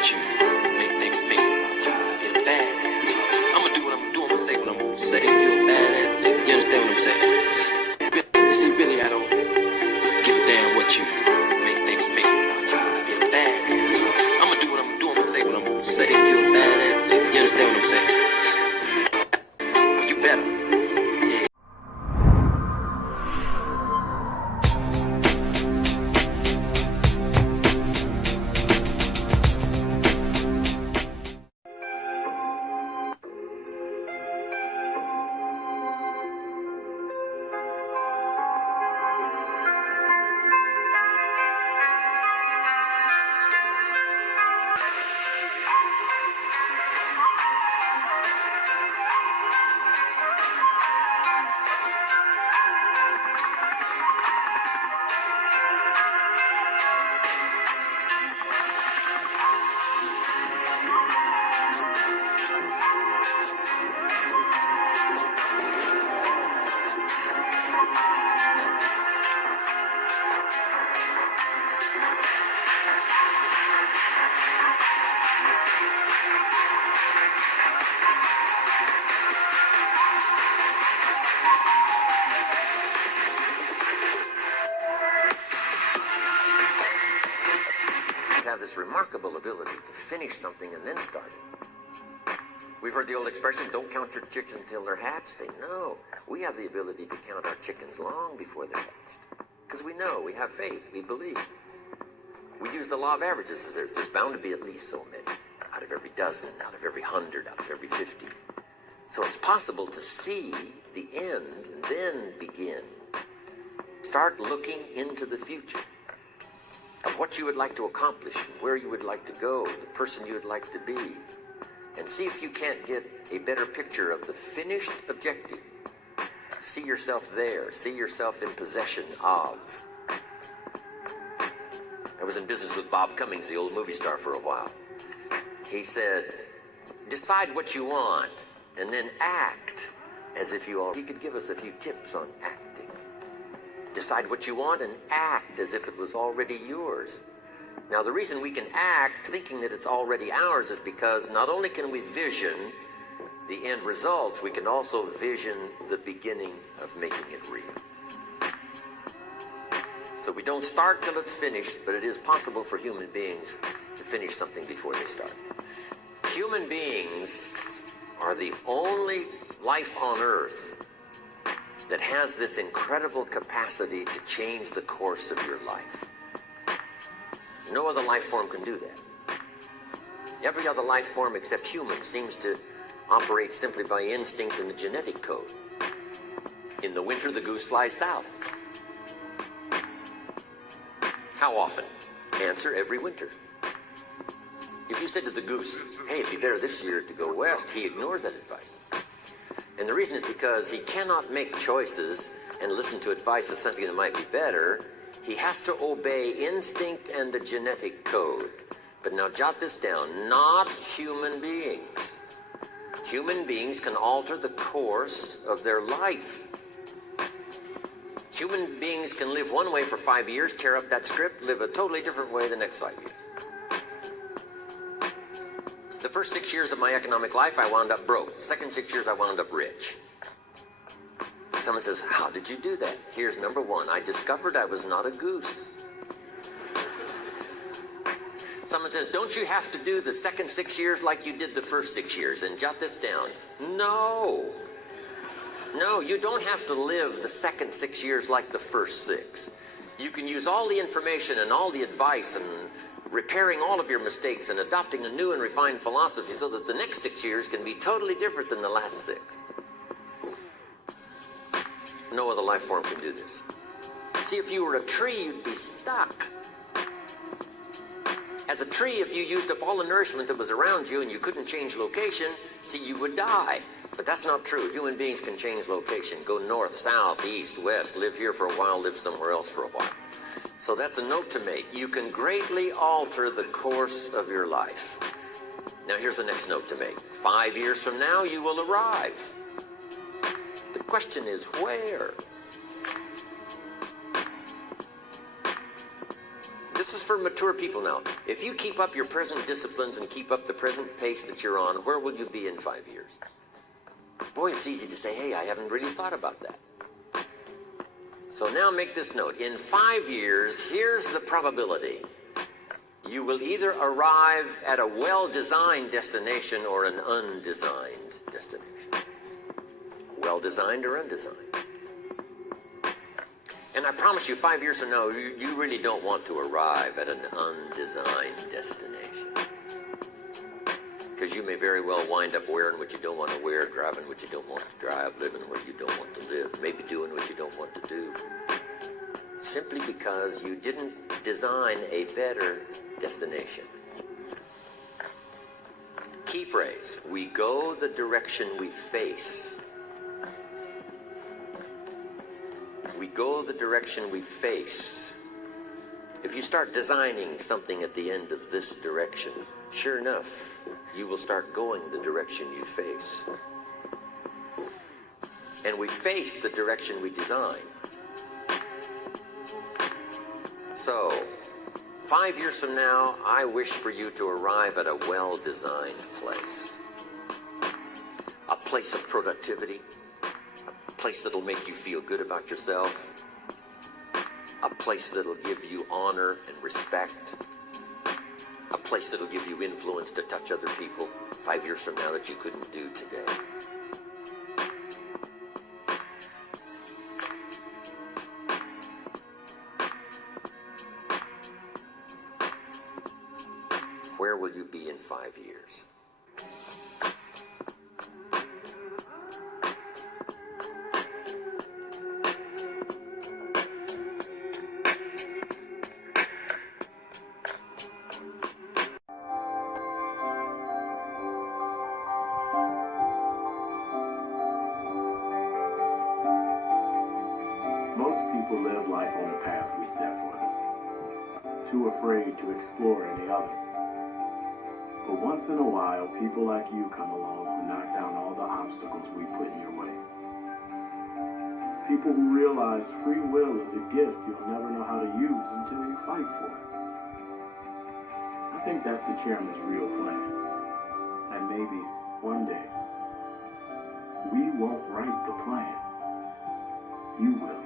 what you make you a badass. I'm gonna do what I'm gonna do. I'm gonna say what I'm gonna say. If you're a badass nigga, you understand what I'm saying? You see, really, I don't give a damn what you make you be a badass. I'm gonna do what I'm gonna do. I'm gonna say what I'm gonna say. If you're a badass nigga, you understand what I'm saying? You better. Have this remarkable ability to finish something and then start it. We've heard the old expression, don't count your chickens until they're hatched. Say, no, we have the ability to count our chickens long before they're hatched. Because we know, we have faith, we believe. We use the law of averages. There's bound to be at least so many. Out of every dozen, out of every 100, out of every 50. So it's possible to see the end and then begin. Start looking into the future. Of what you would like to accomplish, where you would like to go, the person you would like to be, and see if you can't get a better picture of the finished objective. See yourself there, see yourself in possession of. I was in business with Bob Cummings, the old movie star, for a while. He said, decide what you want, and then act as if you already. He could give us a few tips on acting. Decide what you want and act as if it was already yours. Now, the reason we can act thinking that it's already ours is because not only can we vision the end results, we can also vision the beginning of making it real. So we don't start till it's finished, but it is possible for human beings to finish something before they start. Human beings are the only life on Earth that has this incredible capacity to change the course of your life. No other life form can do that. Every other life form except humans seems to operate simply by instinct in the genetic code. In the winter, the goose flies south. How often? Answer, every winter. If you said to the goose, hey, it'd be better this year to go west, he ignores that advice. And the reason is because he cannot make choices and listen to advice of something that might be better. He has to obey instinct and the genetic code. But now jot this down, not human beings. Human beings can alter the course of their life. Human beings can live one way for 5 years, tear up that script, live a totally different way the next 5 years. The first 6 years of my economic life, I wound up broke. The second 6 years, I wound up rich. Someone says, how did you do that? Here's number one. I discovered I was not a goose. Someone says, don't you have to do the second 6 years like you did the first 6 years? And jot this down. No. No, you don't have to live the second 6 years like the first 6. You can use all the information and all the advice and repairing all of your mistakes and adopting a new and refined philosophy so that the next 6 years can be totally different than the last 6. No other life form can do this. See, if you were a tree, you'd be stuck. As a tree, if you used up all the nourishment that was around you and you couldn't change location, see, you would die. But that's not true. Human beings can change location. Go north, south, east, west, live here for a while, live somewhere else for a while. So that's a note to make. You can greatly alter the course of your life. Now here's the next note to make. 5 years from now, you will arrive. The question is where? This is for mature people now. If you keep up your present disciplines and keep up the present pace that you're on, where will you be in 5 years? Boy, it's easy to say, hey, I haven't really thought about that. So now make this note. In 5 years, here's the probability. You will either arrive at a well-designed destination or an undesigned destination. Well-designed or undesigned. And I promise you, 5 years from now, you really don't want to arrive at an undesigned destination. Because you may very well wind up wearing what you don't want to wear, driving what you don't want to drive, living what you don't want to live, maybe doing what you don't want to do. Simply because you didn't design a better destination. Key phrase, we go the direction we face. We go the direction we face. If you start designing something at the end of this direction, sure enough, you will start going the direction you face. And we face the direction we design. So, 5 years from now, I wish for you to arrive at a well-designed place. A place of productivity. A place that'll make you feel good about yourself. A place that'll give you honor and respect. A place that'll give you influence to touch other people 5 years from now that you couldn't do today. Where will you be in 5 years? Most people live life on the path we set for them, too afraid to explore any other. But once in a while, people like you come along who knock down all the obstacles we put in your way. People who realize free will is a gift you'll never know how to use until you fight for it. I think that's the chairman's real plan. And maybe, one day, we won't write the plan. You will.